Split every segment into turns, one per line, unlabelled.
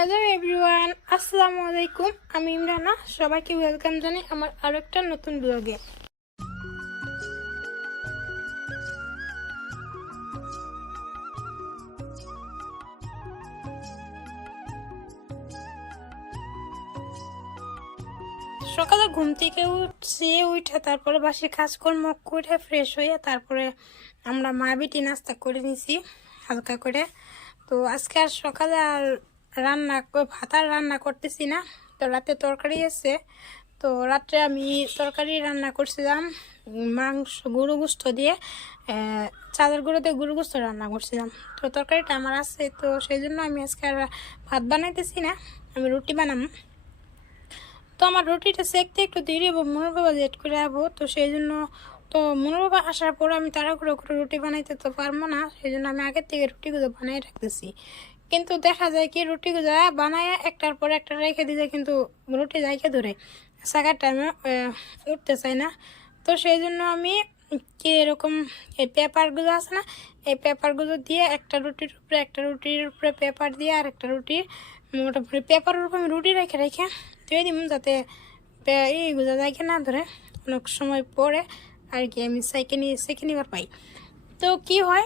Hello everyone আসসালামু আলাইকুম আমি ইমরানা। সবাইকে ওয়েলকাম জানাই আমার আরও একটা নতুন ব্লগে সকালে ঘুম থেকে উঠছি উঠে তারপরে বাসি কাজকর্ম করে ফ্রেশ হয়ে তারপরে আমরা মা বেটি নাস্তা করে নিছি, হালকা করে। তো আজকে আর সকালে আর রান্না ভাত আর রান্না করতেছি না। তো রাতে তরকারি আছে। তো রাত্রে আমি তরকারি রান্না করছিলাম, মাংস গরু গোস্ত দিয়ে চালের গুঁড়ো দিয়ে গরু গোস্ত রান্না করছিলাম। তো তরকারিটা আমার আছে, তো সেই জন্য আমি আজকে আর ভাত বানাইতেছি না, আমি রুটি বানাম। তো আমার রুটিটা সেকতে একটু দেরি হব মনোর বাবা লেট করে যাব তো সেই জন্য, তো মনোর বাবা আসার পর আমি তাড়াহুড়ো করে রুটি বানাইতে তো পারব না, সেই জন্য আমি আগের থেকে রুটিগুলো বানাই রাখতেছি। কিন্তু দেখা যায় কি রুটিগুলো বানায় একটার পর একটা রেখে দিলে কিন্তু রুটি যাইকে ধরে। সাকার টাইমে উঠতে চাই না। তো সেই জন্য আমি কি এরকম এই পেপারগুলো আছে না, এই পেপারগুলো দিয়ে একটা রুটির উপরে একটা রুটির উপরে পেপার দিয়ে আর একটা রুটির মোটামুটি পেপারের উপরে আমি রুটি রেখে রেখে দিয়ে দিব যাতে এইগুলো যাইকে না ধরে। অনেক সময় পরে আর কি আমি সাইকে নিয়ে সেকে নিবার পাই। তো কি হয়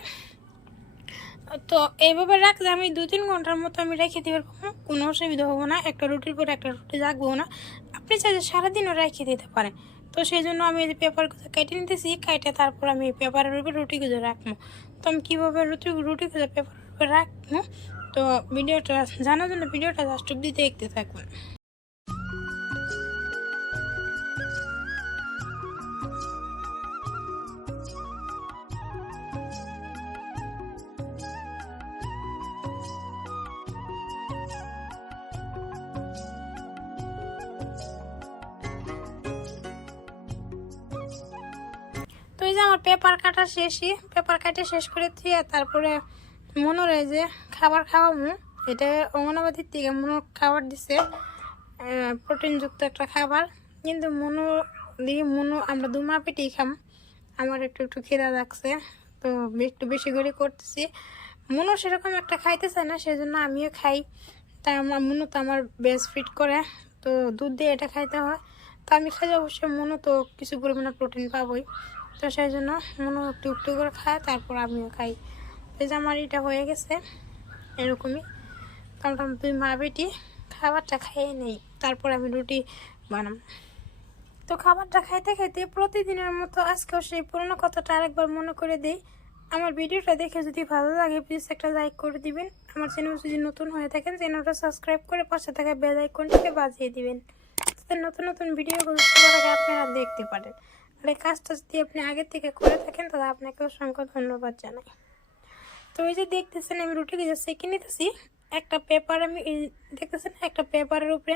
তো এইভাবে রাখলে আমি দু তিন ঘণ্টার মতো আমি রেখে দিতে পারব। কোনো অসুবিধা হব না। একটা রুটির পর একটা রুটি রাখব না। আপনি চাইলে সারাদিনও রেখে দিতে পারেন। তো সেই জন্য আমি এই পেপারগুলো কেটে নিতেছি, কেটে তারপর আমি পেপারের উপর রুটিগুলো রাখব। তো আমি কীভাবে রুটি, রুটিগুলো পেপারের উপর রাখব? তো ভিডিওটা, জানার জন্য ভিডিওটা লাস্ট অব্দি দেখতে থাকবেন এই যে আমার পেপার কাটা শেষই, পেপার কাটে শেষ করে দিয়ে তারপরে মনে রয়ে যে খাবার খাওয়াবো। এটা অঙ্গনাবাদির থেকে মনে খাবার দিছে প্রোটিনযুক্ত একটা খাবার। কিন্তু মনো দিয়ে মনো আমরা দুমা পেটেই খাম। আমার একটু একটু খিদা লাগছে, তো একটু বেশি করে করতেছি। মনো সেরকম একটা খাইতে চায় না, সেজন্য আমিও খাই। তা আমার, মনো তো আমার বেস্ট ফিট করে, তো দুধ দিয়ে এটা খাইতে হয়। তো আমি খাই অবশ্যই মনো তো কিছু পরিমাণে প্রোটিন পাবোই। তো সেই জন্য মনে একটু একটু করে খায়, তারপর আমিও খাই। এই যে আমার এটা হয়ে গেছে, এরকমই। তারপর দুই মা বেটি, খাবারটা খাইয়ে নেই, তারপর আমি রুটি বানাম। তো খাবারটা খাইতে খাইতে প্রতিদিনের মতো আজকেও সেই পুরোনো কথাটা আরেকবার মনে করে দিই। আমার ভিডিওটা দেখে যদি ভালো লাগে প্লিজ একটা লাইক করে দিবেন। আমার চ্যানেল যদি নতুন হয়ে থাকেন চ্যানেলটা সাবস্ক্রাইব করে পাশে থাকা বেল আইকনটিকে বাজিয়ে দিবেন। যাতে নতুন নতুন ভিডিওগুলো আপনারা দেখতে পারেন। আর এই কাজটা যদি আপনি আগে থেকে করে থাকেন, তাহলে আপনাকে অসংখ্য ধন্যবাদ জানাই। তো এই যে দেখতেছেন, আমি রুটিকে যে সেঁকে নিতেছি। একটা পেপার আমি দেখতেছেন, একটা পেপারের উপরে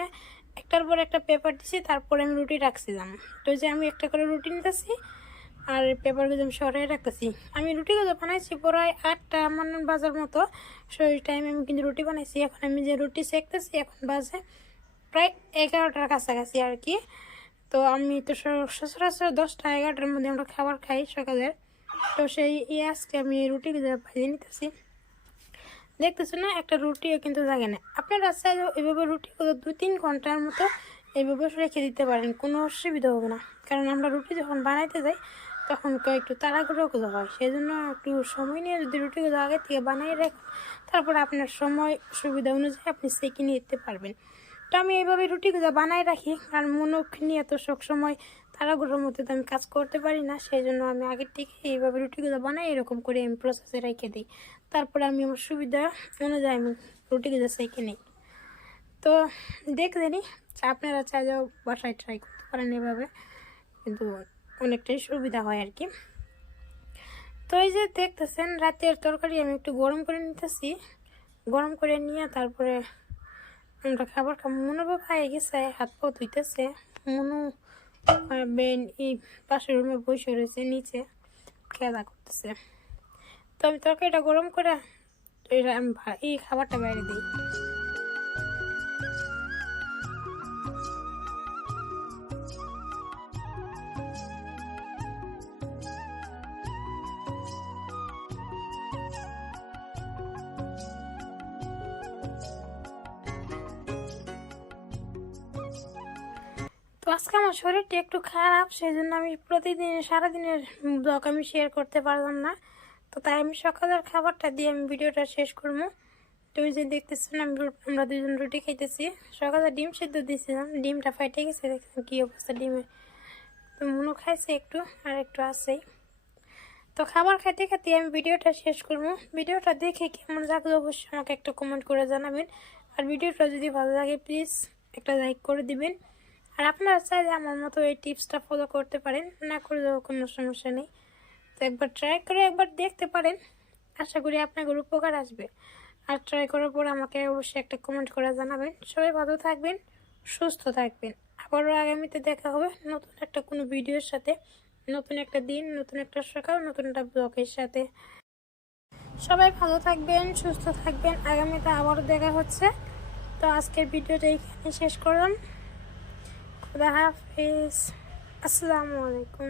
একটার পর একটা পেপার দিছি, তারপরে আমি রুটি রাখছিলাম। তো যে আমি একটা করে রুটি নিতেছি, আর পেপারগুলো আমি সরাই রাখতেছি। আমি রুটিগুলো বানাইছি প্রায় আটটা, আমার বাজার মতো। সেই টাইমে আমি কিন্তু রুটি বানাইছি। এখন আমি যে রুটি সেঁকতেছি, এখন বাজে প্রায় এগারোটার কাছাকাছি আর কি। তো আমি তো সচরাচর দশটা, এগারোটার মধ্যে আমরা খাবার খাই সকালের তো সেই ইয়ে আজকে আমি রুটিগুলো ভাজিয়ে নিতেছি। দেখতেছি না, একটা রুটিও কিন্তু লাগে না। আপনারা চাইলেও এভাবে রুটিগুলো দু তিন ঘণ্টার মতো এইভাবে রেখে দিতে পারেন, কোনো অসুবিধা হবে না। কারণ আমরা রুটি যখন বানাইতে যাই, তখন একটু তাড়াগুড়োগুলো হয়। সেই জন্য একটু সময় নিয়ে যদি রুটিগুলো আগে থেকে বানিয়ে রাখেন, তারপর আপনার সময় সুবিধা অনুযায়ী আপনি সেঁকে নিতে পারবেন। তো আমি এইভাবে রুটিগুলো বানাই রাখি। কারণ মনুখ নিয়ে তো সবসময় তাড়াগুড়োর মধ্যে তো আমি কাজ করতে পারি না সেই জন্য আমি আগের থেকে এইভাবে রুটিগুলো বানাই এরকম করে আমি প্রসেসে রেখে দিই। তারপরে আমি আমার সুবিধা অনুযায়ী আমি রুটিগুলো সেঁকে নিই। তো দেখলেনি, আপনারা চাই চাইলেও বাসায় ট্রাই করতে পারেন এভাবে, কিন্তু অনেকটাই সুবিধা হয় আর কি। তো এই যে দেখতেছেন, রাতের তরকারি আমি একটু গরম করে নিতেছি। গরম করে নিয়ে তারপরে আমরা খাবার খাব মনে বাবা হয়ে গেছে হাত পা ধুইতেছে মনু বেন এই পাশের রুমে বসে রয়েছে নিচে খেলা করতেছে তো আমি তরকারিটা গরম করে এটা এই খাবারটা বাইরে দিই তো আজকে আমার শরীরটা একটু খারাপ সেই জন্য আমি প্রতিদিন, সারাদিনের ব্লগ আমি শেয়ার করতে পারলাম না। তো তাই আমি সকালের খাবারটা দিয়ে আমি ভিডিওটা শেষ করব। তুমি যে দেখতেছেন, আমি আমরা দুজন রুটি খাইতেছি। সকালে ডিম সেদ্ধ দিয়েছিলাম, ডিমটা ফাইটে গেছে দেখছেন কী অবস্থা ডিমের তো মনও খাইছে একটু, আর একটু আছেই। তো খাবার খাইতে খাইতে আমি ভিডিওটা শেষ করব। ভিডিওটা দেখে কেমন লাগল অবশ্যই আমাকে একটা কমেন্ট করে জানাবেন। আর ভিডিওটা যদি ভালো লাগে প্লিজ একটা লাইক করে দিবেন। আর আপনারা চাইলে আমার মতো এই টিপসটা ফলো করতে পারেন, না করলেও কোনো সমস্যা নেই। তো একবার ট্রাই করে একবার দেখতে পারেন। আশা করি আপনাদের উপকার আসবে। আর ট্রাই করার পর আমাকে অবশ্যই একটা কমেন্ট করে জানাবেন। সবাই ভালো থাকবেন, সুস্থ থাকবেন। আবারও আগামীতে দেখা হবে নতুন একটা কোনো ভিডিওর সাথে। নতুন একটা দিন, নতুন একটা সকাল, নতুন একটা ব্লগের সাথে। সবাই ভালো থাকবেন, সুস্থ থাকবেন। আগামীতে আবারও দেখা হচ্ছে। তো আজকের ভিডিওটা এখানে শেষ করলাম। খুদা হাফিজ আসসালামু আলাইকুম